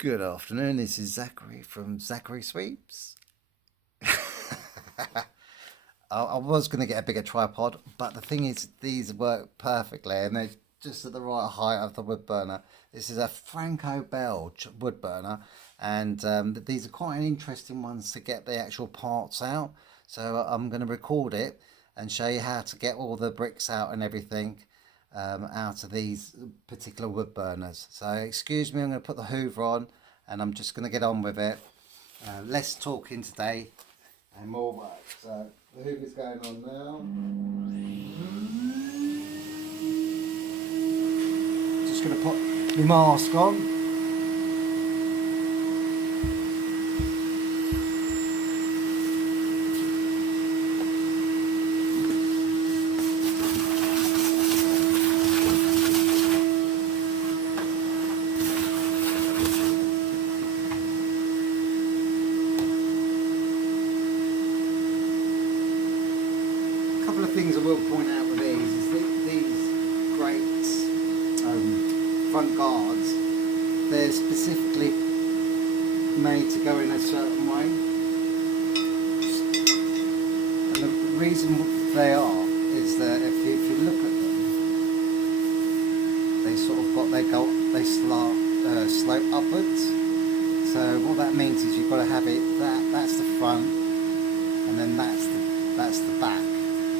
Good afternoon, this is Zachary from Zachary Sweeps. I was going to get a bigger tripod, but the thing is, these work perfectly and they're just at the right height of the wood burner. This is a Franco Belge wood burner, and these are quite an interesting ones to get the actual parts out. So I'm going to record it and show you how to get all the bricks out and everything out of these particular wood burners. So excuse me, I'm going to put the hoover on and I'm just going to get on with it. Less talking today and more work. So the hoover's going on now. Just going to put my mask on. Couple of things I will point out with these is that these grates, front guards, they're specifically made to go in a certain way, and the reason they are is that if you look at them, they sort of they slope upwards. So what that means is you've got to have it that's the front, and then that's the back.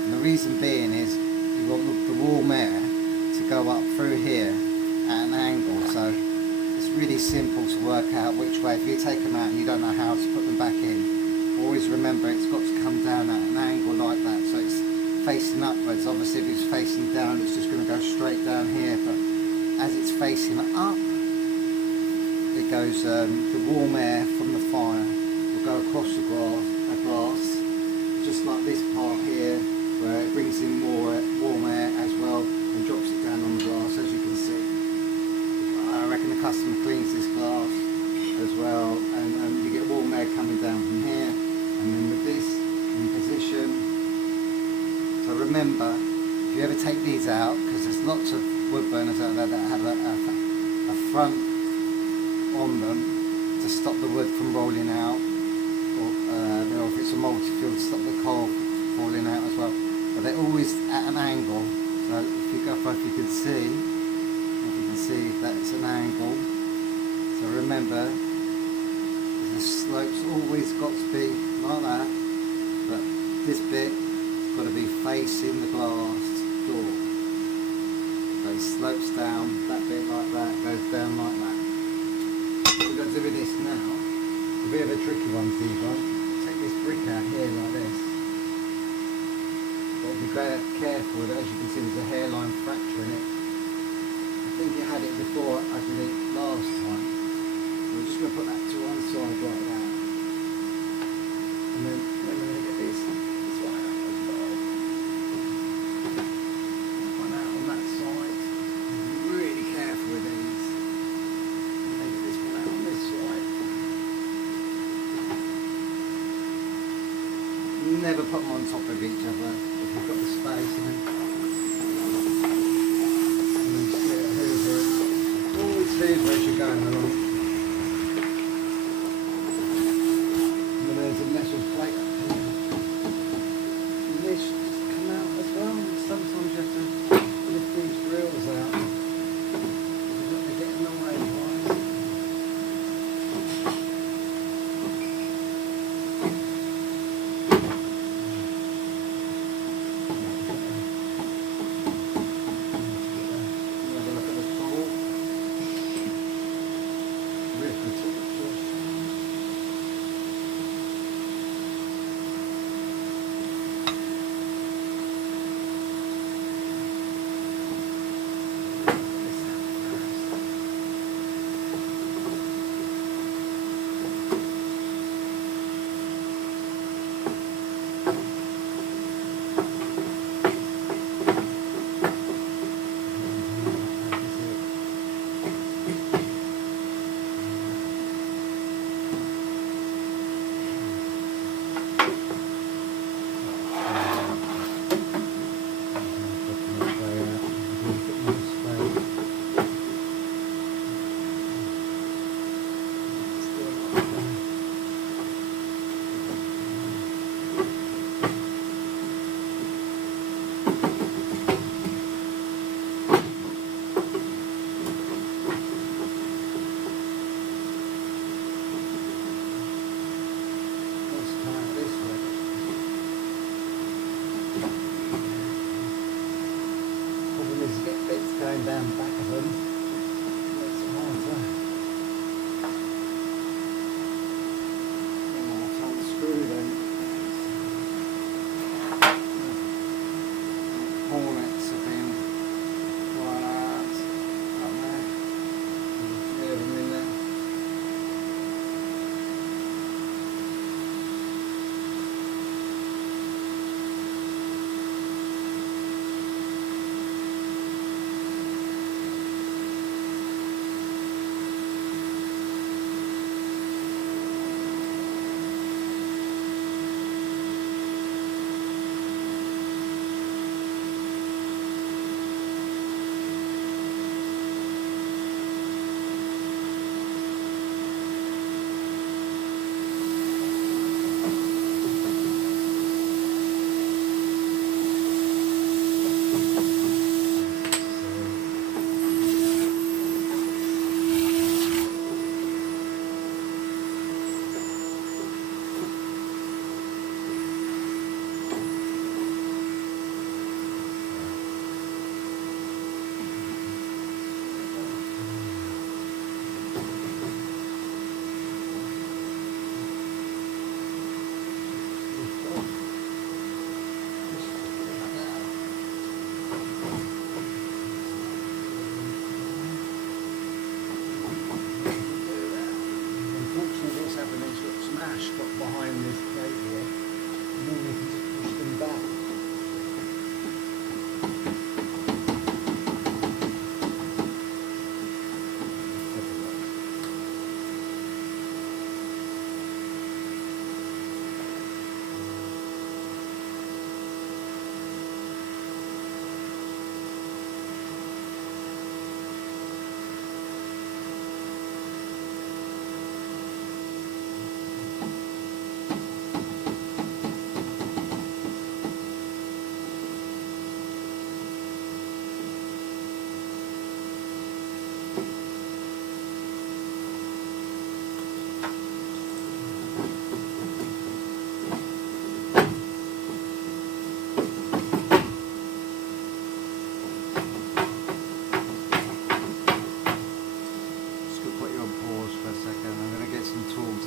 And the reason being is you want the warm air to go up through here at an angle. So it's really simple to work out which way. If you take them out and you don't know how to put them back in, always remember it's got to come down at an angle like that. So it's facing upwards. Obviously if it's facing down, it's just going to go straight down here. But as it's facing up, it goes, the warm air from the fire will go across the glass, just like this part here, where it brings in more warm air as well and drops it down on the glass, as you can see. I reckon the customer cleans this glass as well, and you get warm air coming down from here, and then with this in position. So remember, if you ever take these out, because there's lots of wood burners out there that have a front on them to stop the wood from rolling out, or if it's a multi-fuel, to stop the coal falling out as well. But they're always at an angle. So if you go up, if you can see that's an angle. So remember, the slope's always got to be like that, but this bit's got to be facing the glass door. So it slopes down, that bit like that, goes down like that. We've got to do with this now. A bit of a tricky one, these ones. Take this brick out here like this. But be very careful, as you can see there's a hairline fracture in it. I think you had it before I did it last time. So we're just going to put that to one side like that. And then we're going to get this one out as well. One out on that side. Be really careful with these. And then get this one out on this side. Never put them on top of each other if you've got the space, and then just get a hoover. Always hoover as you're going along. And then there's a metal plate up here. And this just come out as well. And sometimes you have to lift these drills out. They're getting in the way otherwise.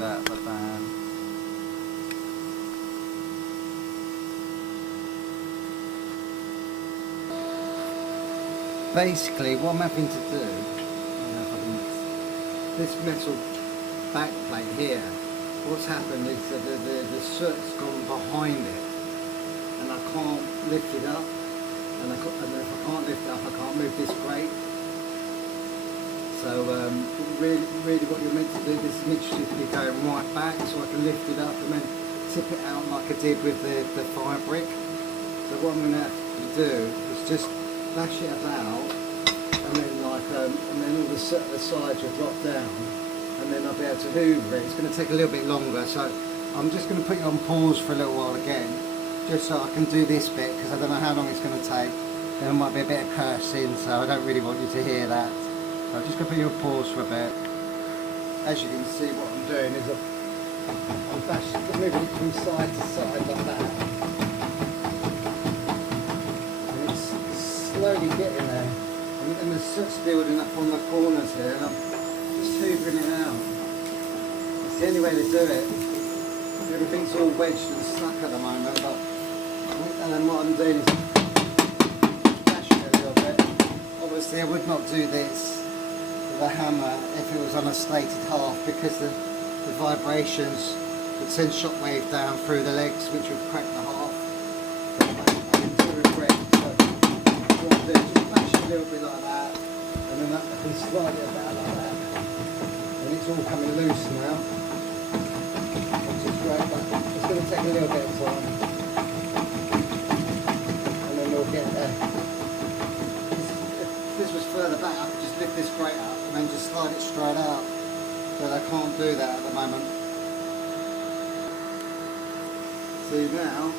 Out of the van. Basically, what I'm having to do, this metal back plate here, what's happened is that the soot's gone behind it, and I can't lift it up, and if I can't lift it up, I can't move this grate. So really what you're meant to do, this mixture should be going right back so I can lift it up and then tip it out like I did with the fire brick. So what I'm going to have to do is just lash it about, and then and then all the sides will drop down, and then I'll be able to hoover it. It's going to take a little bit longer, so I'm just going to put you on pause for a little while again, just so I can do this bit, because I don't know how long it's going to take. There might be a bit of cursing, so I don't really want you to hear that. I'm just going to put you on pause for a bit. As you can see, what I'm doing is I'm moving it from side to side like that. And it's slowly getting there. And the soot's building up on the corners here, and I'm just hoovering it out. It's the only way to do it. Everything's all wedged and stuck at the moment, and then what I'm doing is bashing it a little bit. Obviously I would not do this with a hammer if it was on a slated half, because the vibrations would send shockwave down through the legs, which would crack the half. I do regret, so what I'm doing is just bash it a little bit like that, and then I can slide it about like that, and it's all coming loose now, which is great, but it's going to take a little bit of time, and then we'll get there. If this was further back, I could just lift this grate up and then just slide it straight out, but I can't do that at the moment. See now,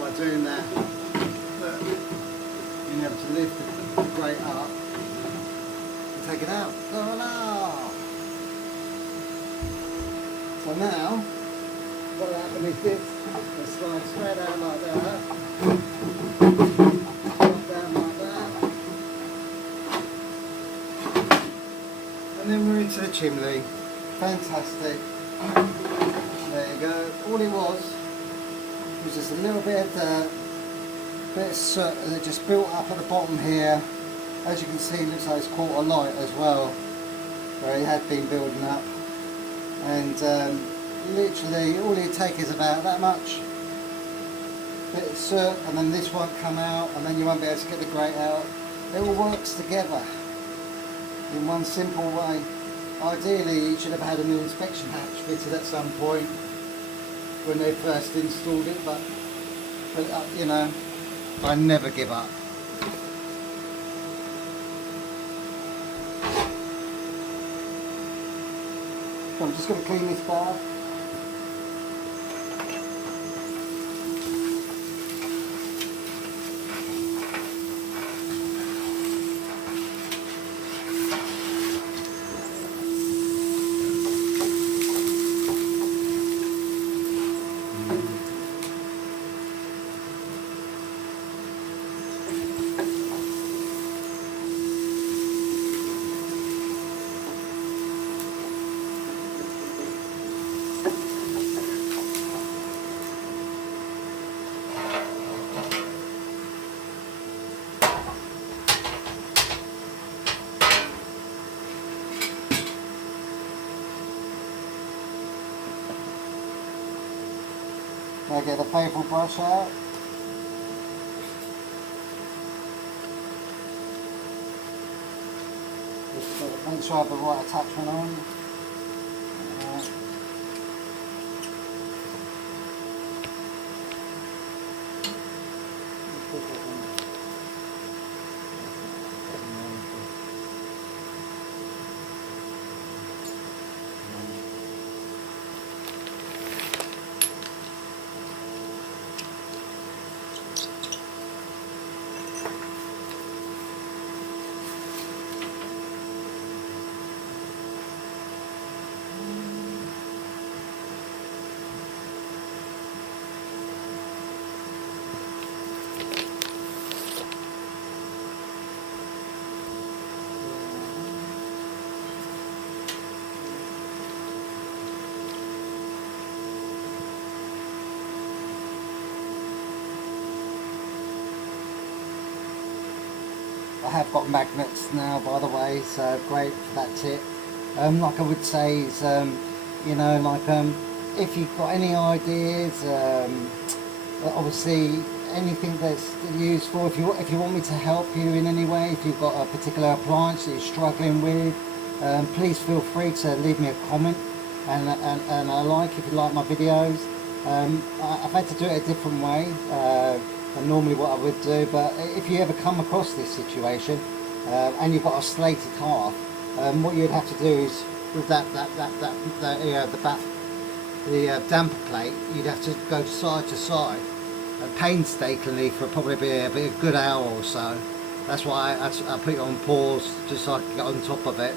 by doing that, being able to lift the grate up and take it out. Voila! So now, what will happen is this, will slide straight out like that, drop down like that, and then we're into the chimney. Fantastic. There you go. All it was just a little bit of dirt, bit of soot that just built up at the bottom here. As you can see, it looks like it's caught a light as well, where it had been building up. And literally all it take is about that much bit of soot, and then this won't come out, and then you won't be able to get the grate out. It all works together in one simple way. Ideally, you should have had an inspection hatch fitted at some point when they first installed it, but you know, I never give up. So I'm just going to clean this bar. Now get the paper brush out. But make sure I have the right attachment on. I have got magnets now, by the way, so great for that tip. Like I would say is, you know, like if you've got any ideas, obviously anything that's useful. If you want me to help you in any way, if you've got a particular appliance that you're struggling with, please feel free to leave me a comment and if you like my videos. I've had to do it a different way than normally what I would do, but if you ever come across this situation and you've got a slated half, what you'd have to do is with the damper plate, you'd have to go side to side painstakingly for probably a good hour or so. That's why I put it on pause just so I can get on top of it,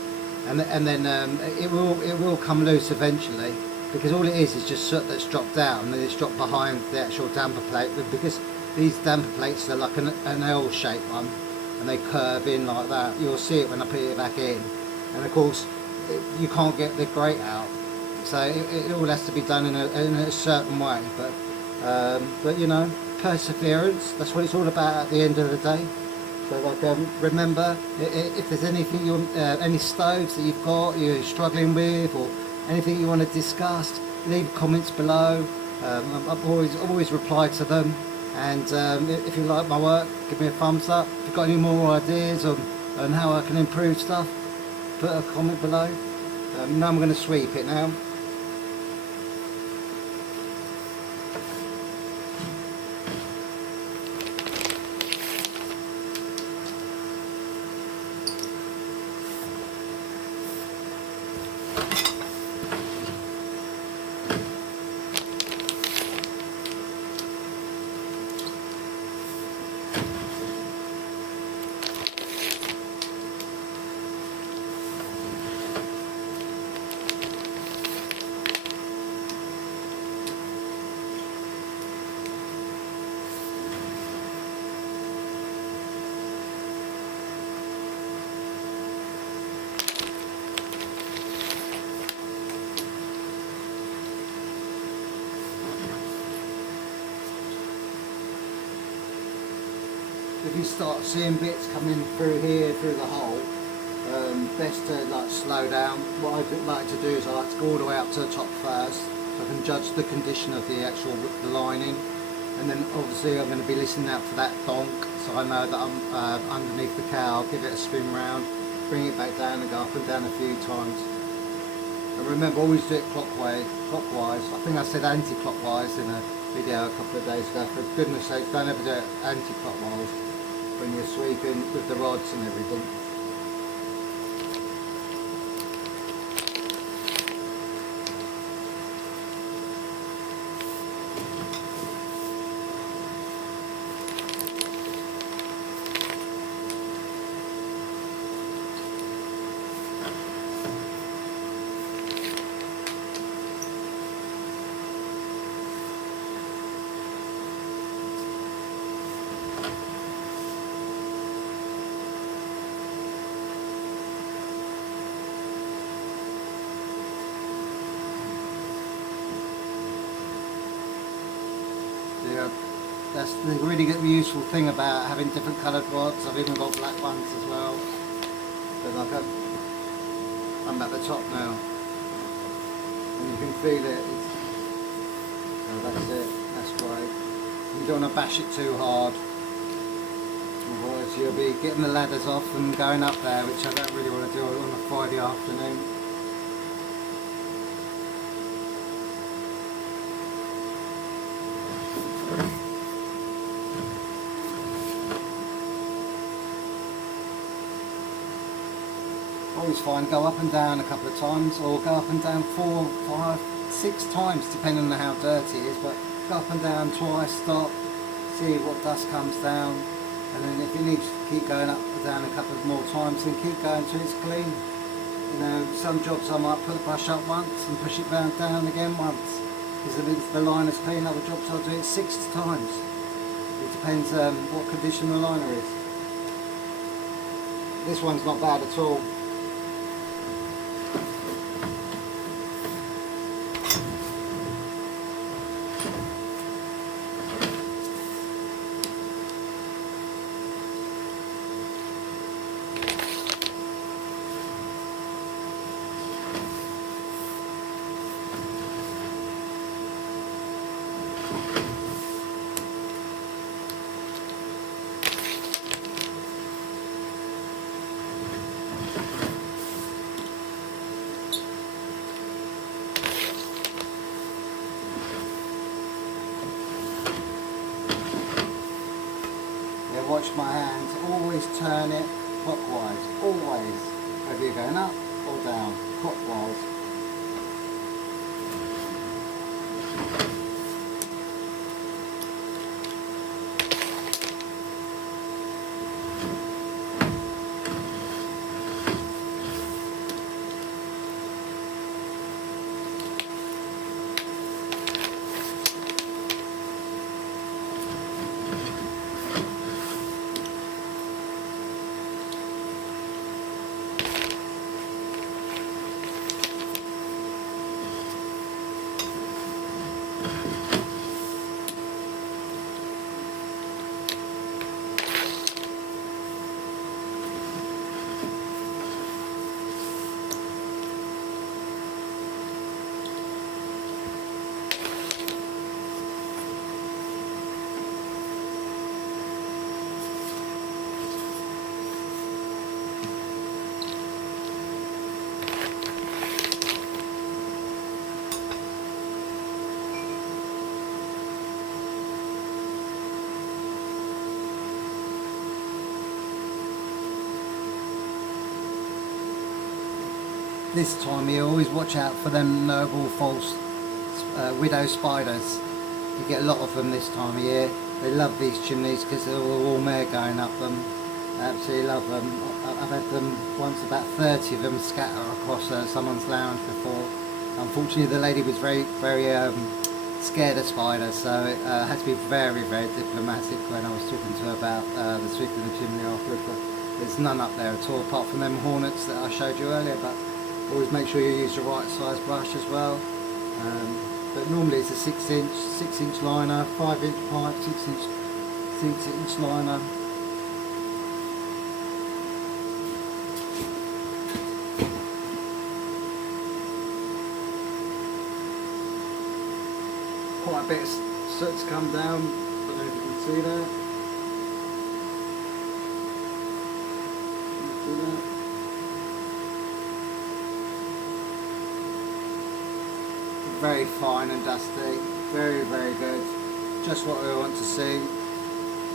and then it will come loose eventually, because all it is just soot that's dropped down and it's dropped behind the actual damper plate. Because these damper plates are like an L-shaped one and they curve in like that. You'll see it when I put it back in, and of course you can't get the grate out, so it all has to be done in a certain way. But you know, perseverance, that's what it's all about at the end of the day. So like, remember, if there's anything any stoves that you're struggling with, or anything you want to discuss, leave comments below. I've always reply to them, and if you like my work, give me a thumbs up. If you've got any more ideas on how I can improve stuff, put a comment below. Now I'm going to sweep it now. If you start seeing bits coming through here, through the hole, best to like slow down. What I like to do is I like to go all the way up to the top first, so I can judge the condition of the actual lining, and then obviously I'm going to be listening out for that donk, so I know that I'm underneath the cow. Give it a spin round, bring it back down and go up and down a few times. And remember, always do it clockwise. I think I said anti-clockwise in a video a couple of days ago. For goodness sake, don't ever do it anti-clockwise when you're sweeping with the rods and everything. Yeah, that's the really good, useful thing about having different coloured rods. I've even got black ones as well. But like I'm at the top now, and you can feel it. So that's it. That's great. You don't want to bash it too hard. Otherwise you'll be getting the ladders off and going up there, which I don't really want to do on a Friday afternoon. Always fine, go up and down a couple of times, or go up and down 4, 5, 6 times, depending on how dirty it is, but go up and down twice, stop, see what dust comes down, and then if you need to keep going up and down a couple of more times, then keep going till it's clean. You know, some jobs I might put the brush up once and push it down again once, because if the liner's clean. Other jobs I'll do it 6 times. It depends what condition the liner is. This one's not bad at all. Watch my hands, always turn it clockwise, always, whether you're going up or down, clockwise. This time you always watch out for them noble false widow spiders. You get a lot of them this time of year. They love these chimneys because they're all warm air going up them. I absolutely love them. I've had them once, about 30 of them scatter across someone's lounge before. Unfortunately the lady was very scared of spiders, so I had to be very diplomatic when I was talking to her about the sweeping the chimney afterwards. But there's none up there at all apart from them hornets that I showed you earlier. But always make sure you use the right size brush as well. But normally it's a 6 inch liner, 5 inch pipe, 6 inch liner. Quite a bit of soot's come down, I don't know if you can see that. Very fine and dusty, very good, just what we want to see.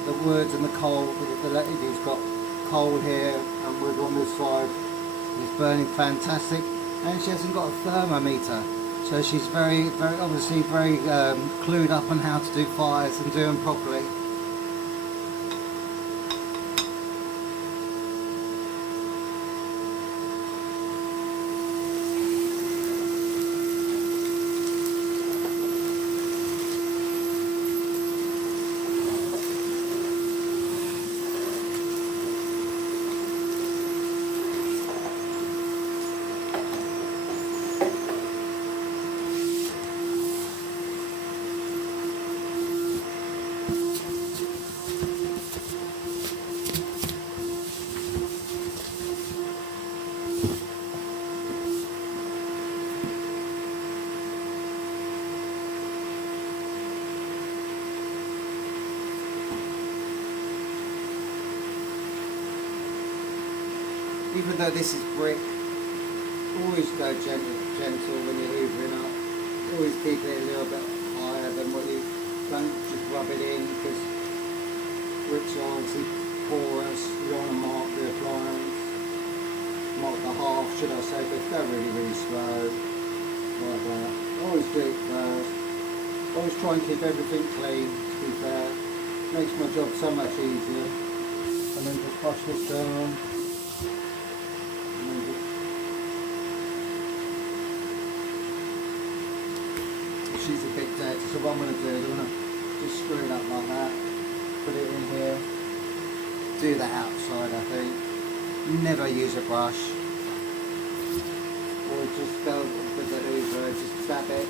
The wood and the coal, the lady's got coal here and wood on this side, it's burning fantastic, and she hasn't got a thermometer, so she's very obviously very clued up on how to do fires and do them properly. even though this is brick, always go gentle when you're hoovering up. Always keep it a little bit higher than what you don't just rub it in, because bricks are obviously porous. You don't want to mark the appliance, mark the half, should I say, but go really, really slow, like that. Always do it first. Always try and keep everything clean, to be fair. Makes my job so much easier. And then just brush this down. She's a bit dirty, so what I'm going to do is I'm going to just screw it up like that, put it in here, do the outside I think, never use a brush, or just go with the hoover, just dab it,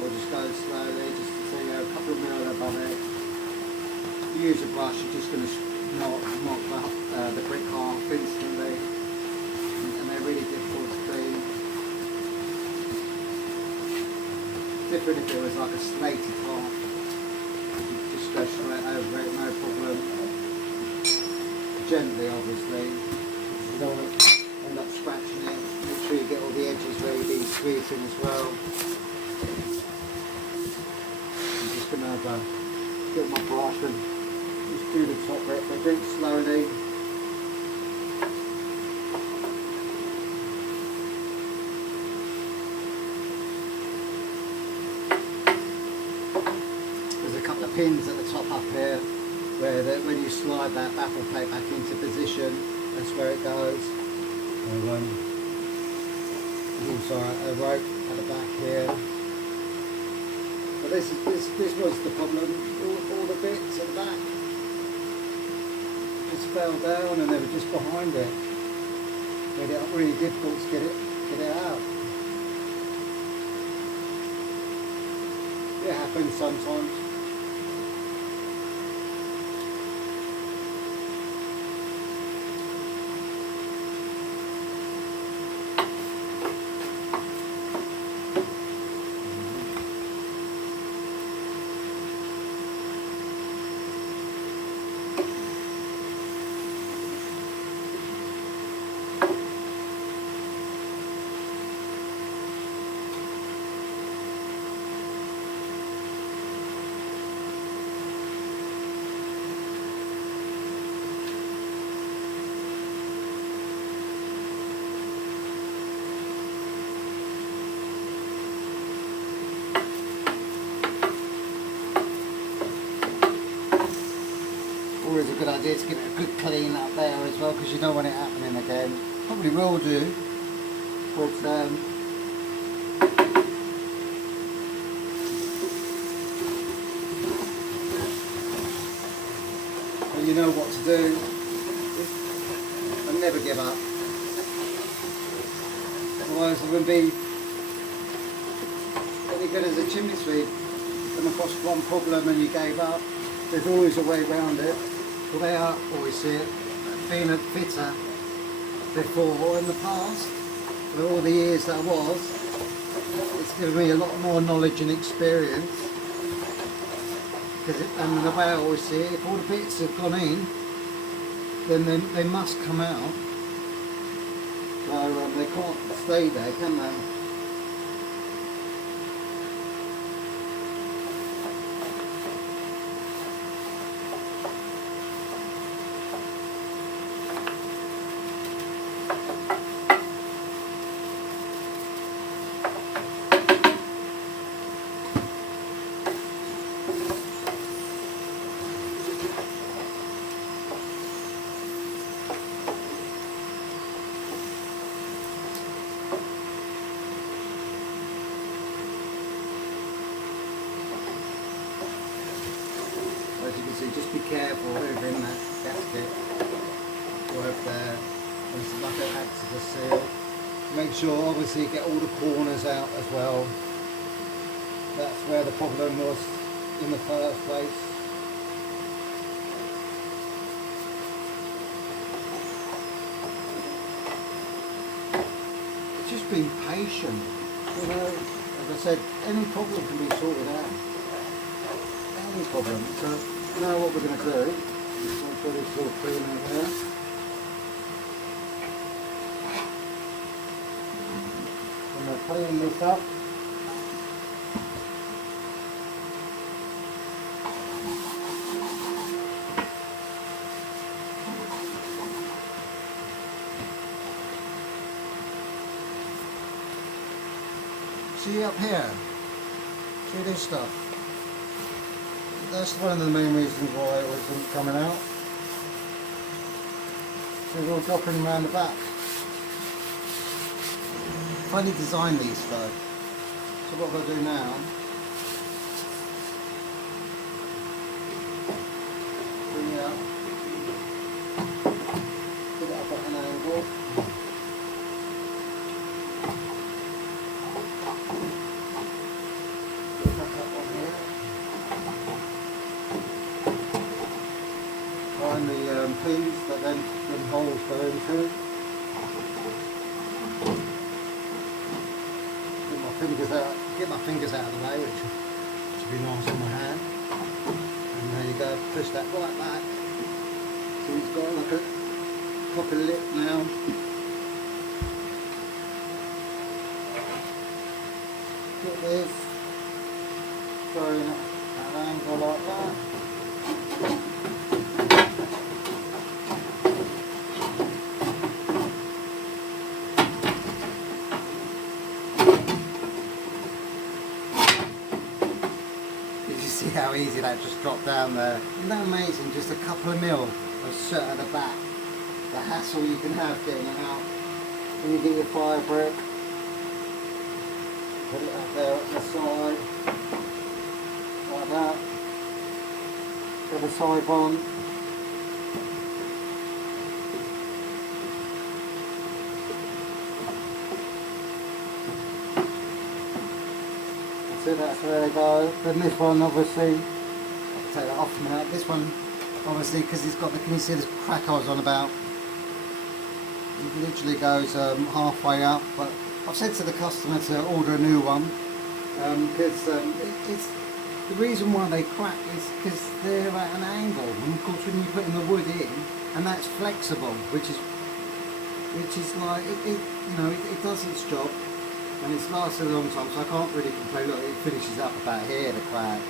or just go slowly, just so you're a couple of mil above it. If you use a brush, you're just going to knock the brick half instantly, and they're really difficult to clean. Different if it was like a slated half, you just go straight over it, no problem. Gently obviously, you don't want to end up scratching it. Make sure you get all the edges where you need squeezing as well. I'm just going to get my brush and just do the top bit, but do it slowly. Pins at the top up here, where when you slide that baffle plate back into position, that's where it goes. There's also a rope at the back here. But this was the problem. All the bits at the back just fell down, and they were just behind it. Made it really difficult to get it out. It happens sometimes. Always a good idea to give it a good clean up there as well, because you don't want it happening again. Probably will do, but you know what to do, and never give up. Otherwise it wouldn't be any good as a chimney sweep. Come across one problem and you gave up. There's always a way around it. Well, they are always see it. Being a fitter before in the past, for all the years that I was, it's given me a lot more knowledge and experience. And the way I always see it, if all the bits have gone in, then they must come out. So they can't stay there, can they? As you can see, just be careful hoovering that gasket right there. There's like it acts as a seal. Make sure obviously you get all the corners out as well. That's where the problem was in the first place. It's just being patient. You know, as I said, any problem can be sorted out. Any problem. So now what we're going to do Just want to put this little clean over there. I'm going to clean this up. See up here, see this stuff. That's one of the main reasons why it wasn't coming out. So it's all dropping around the back. Funny design these though. So what I'll do now, bring it up, put it up at an angle. Find the pins that then holes go into. Get my fingers out of the way, which should be nice on my hand. And there you go, push that right back. So he's got like a proper lip now. Get this, throwing it at an angle like that. See how easy that just dropped down there. Isn't that amazing? Just a couple of mil of soot at the back. The hassle you can have getting it out. When you get your fire brick, put it up there at the side, like that. Get the side on. So that's where they go. Then this one, obviously, I'll take that off now. This one, obviously, because it's got the, can you see this crack I was on about? It literally goes halfway up. But I've said to the customer to order a new one because it's the reason why they crack is because they're at an angle. And of course, when you're putting the wood in, and that's flexible, which is like it does its job. And it's lasted a long time, so I can't really complain. Look, it finishes up about here, the crack.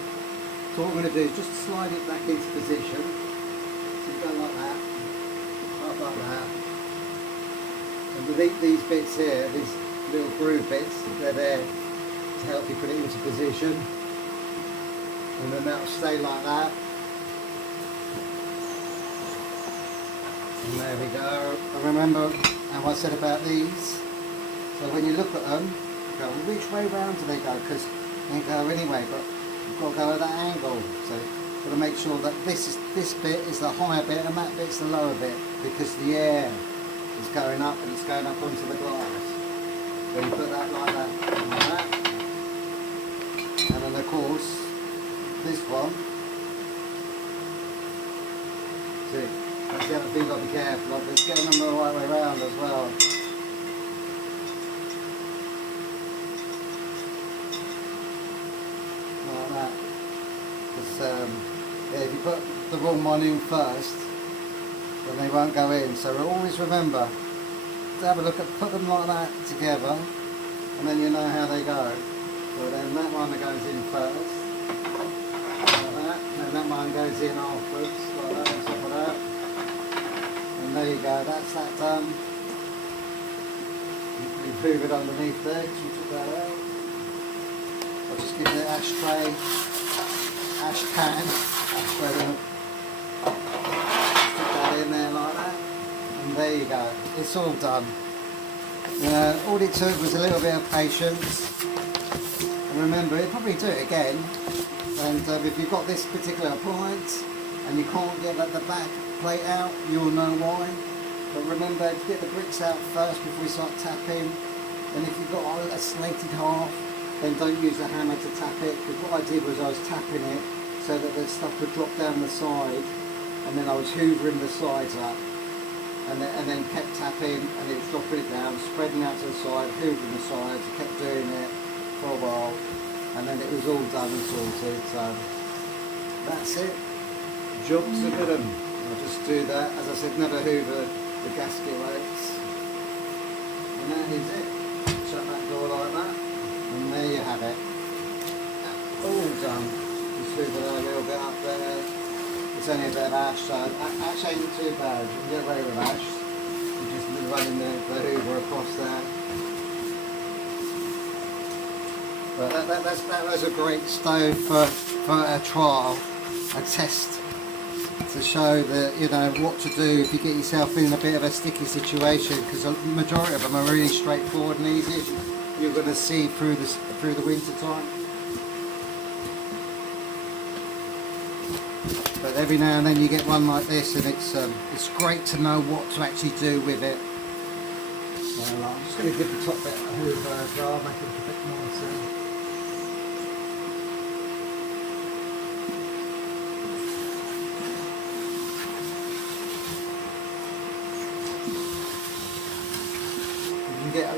So what I'm going to do is just slide it back into position. So you go like that, up like that. And with these bits here, these little groove bits, they're there to help you put it into position. And then that'll stay like that. And there we go. And remember how I said about these? So when you look at them, you go, well, which way round do they go? Because they go anyway, but you've got to go at that angle. So you've got to make sure that this bit is the higher bit and that bit's the lower bit, because the air is going up and it's going up onto the glass. Then you put that like that, like that. And then of course, this one. See, that's the other thing you've got to be careful of. It's getting them the right way round as well. Yeah, if you put the wrong one in first, then they won't go in. So always remember to have a look at, put them like that together, and then you know how they go. So then that one goes in first, like that, and that one goes in afterwards, like that, on top of that. And there you go, that's that done. You move it underneath there, because we took that out. I'll just give it an ashtray. Ash pan, put that in there like that, and there you go, it's all done. All it took was a little bit of patience, and remember, you'll probably do it again, and if you've got this particular appliance and you can't get the back plate out, you'll know why. But remember to get the bricks out first before we start tapping, and if you've got a slated half, then don't use the hammer to tap it, because what I did was I was tapping it so that the stuff would drop down the side, and then I was hoovering the sides up, and then kept tapping, and it was dropping it down, spreading out to the side, hoovering the sides. I kept doing it for a while, and then it was all done and sorted. So that's it. Job's a good one. just do that. As I said, never hoover the gasket rates. And that is it. Shut that door like that. And there you have it. All done. Just hoover that a little bit up there. It's only a bit of ash, so ash ain't too bad. You can get away with ash. You just running the hoover across there. But that was a great stove for a trial, a test, to show that, you know, what to do if you get yourself in a bit of a sticky situation, because the majority of them are really straightforward and easy. You're going to see through the winter time. But every now and then you get one like this, and it's great to know what to actually do with it. So I'm just going to give the top bit a hoover as well, make it a bit nicer.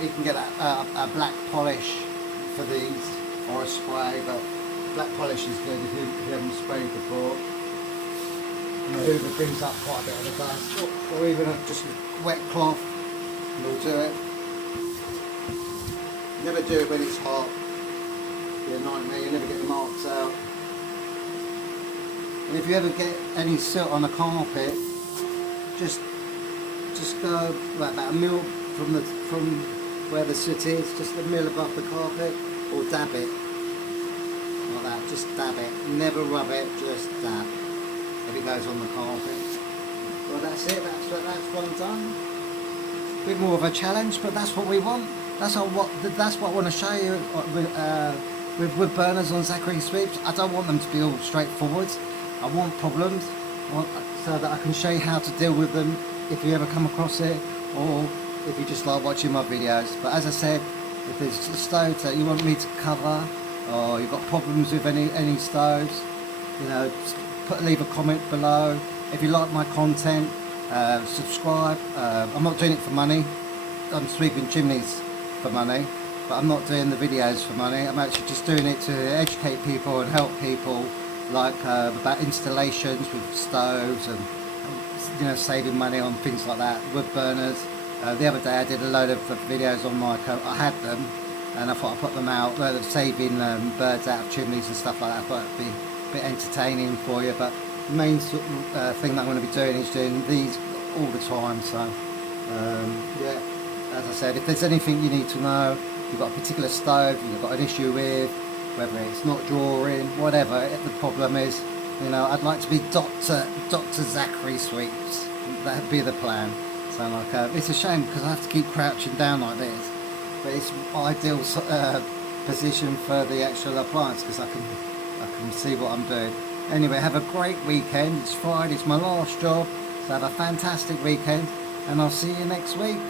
You can get a black polish for these, or a spray, but black polish is good if you haven't sprayed before. And the hoover brings up quite a bit of the dust, or even just a wet cloth will do it. Never do it when it's hot. It'll be a nightmare, you never get the marks out. And if you ever get any silt on a carpet, just go about a mil from where the soot is, just a mil above the carpet, or dab it like that. Just dab it, never rub it, just dab if it goes on the carpet. Well, that's it. That's one done. A bit more of a challenge, but that's what we want. That's what I want to show you with wood burners on Zachary sweeps. I don't want them to be all straightforward. I want problems, so that I can show you how to deal with them if you ever come across it, or if you just like watching my videos. But as I said, if there's stoves that you want me to cover, or you've got problems with any stoves, you know, leave a comment below. If you like my content, subscribe. I'm not doing it for money. I'm sweeping chimneys for money, but I'm not doing the videos for money. I'm actually just doing it to educate people and help people, like about installations with stoves, and you know, saving money on things like that, wood burners. The other day I did a load of videos on my I had them, and I thought I'd put them out, saving birds out of chimneys and stuff like that. I thought it'd be a bit entertaining for you, but the main thing that I'm going to be doing is doing these all the time. So yeah, as I said, if there's anything you need to know, you've got a particular stove you've got an issue with, whether it's not drawing, whatever the problem is, you know, I'd like to be Dr. Zachary Sweeps. That'd be the plan. So like, it's a shame because I have to keep crouching down like this, but it's ideal position for the actual appliance, because I can see what I'm doing. Anyway, have a great weekend. It's Friday, it's my last job, so have a fantastic weekend, and I'll see you next week.